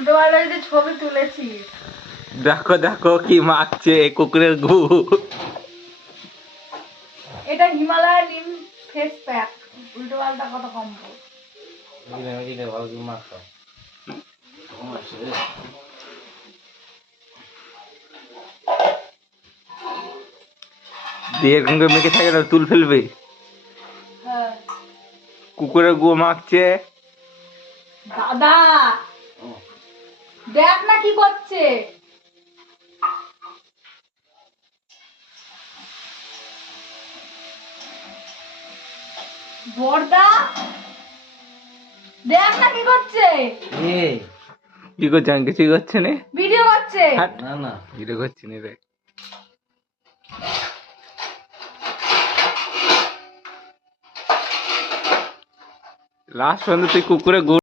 উল্টো পাল্টা যদি ছবি তুলেছিস। দেখো দেখো কি মাখছে কুকুরের গু। এটা হিমালয় নিম ফেস প্যাক। উল্টো পাল্টা কত কম বল। দিয়ে এরকম করে মেখে থাকে না, তুল ফেলবে। হ্যাঁ কুকুরের গু মাখছে। দাদা দেখ না কি করছে। বড়দা দেখ না কি করছে। কি করছে? আমি কিছুই করছে না। ভিডিও করছে। না না ভিডিও করছি না রে। লাস্ট পর্যন্ত তুই কুকুরের গু